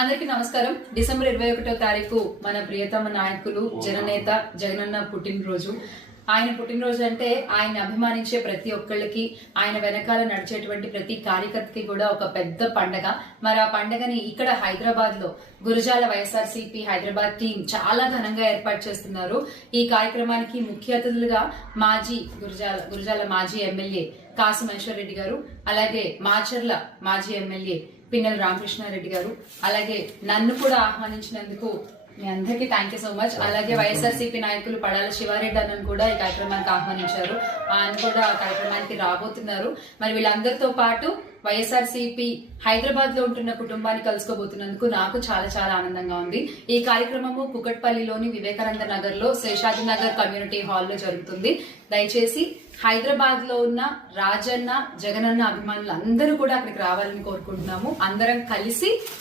అందరికీ నమస్కారం. డిసెంబర్ 21వ తారీఖు మన ప్రియతమ నాయకులు జననేత జగనన్న పుట్టినరోజు. ఆయన పుట్టినరోజు అంటే ఆయన అభిమానించే ప్రతి ఒక్కళ్ళకి, ఆయన వెనకాల నడిచేటువంటి ప్రతి కార్యకర్తకి కూడా ఒక పెద్ద పండగ. మరి ఆ పండగని ఇక్కడ హైదరాబాద్ లో గురజాల వైఎస్ఆర్సీపీ హైదరాబాద్ టీం చాలా ఘనంగా ఏర్పాటు చేస్తున్నారు. ఈ కార్యక్రమానికి ముఖ్య అతిథులుగా గురజాల మాజీ ఎమ్మెల్యే కాసు మహేశ్వర్ రెడ్డి గారు, అలాగే మాచర్ల మాజీ ఎమ్మెల్యే పిన్నెల రామకృష్ణారెడ్డి గారు, అలాగే నన్ను కూడా ఆహ్వానించినందుకు మీ అందరికీ థ్యాంక్ యూ సో మచ్. అలాగే వైఎస్ఆర్సీపీ నాయకులు పడాల శివారెడ్డి అన్నను కూడా ఈ కార్యక్రమానికి ఆహ్వానించారు. ఆయన కూడా కార్యక్రమానికి రాబోతున్నారు. మరి వీళ్ళందరితో పాటు వైఎస్ఆర్సీపీ హైదరాబాద్ లో ఉంటున్న కుటుంబాన్ని కలుసుకోబోతున్నందుకు నాకు చాలా చాలా ఆనందంగా ఉంది. ఈ కార్యక్రమము కుకట్పల్లిలోని వివేకానంద నగర్ లో శేషాద్రి నగర్ కమ్యూనిటీ హాల్ లో జరుగుతుంది. దయచేసి హైదరాబాద్ లో ఉన్న రాజన్న జగనన్న అభిమానులు అందరూ కూడా అక్కడికి రావాలని కోరుకుంటున్నాము. అందరం కలిసి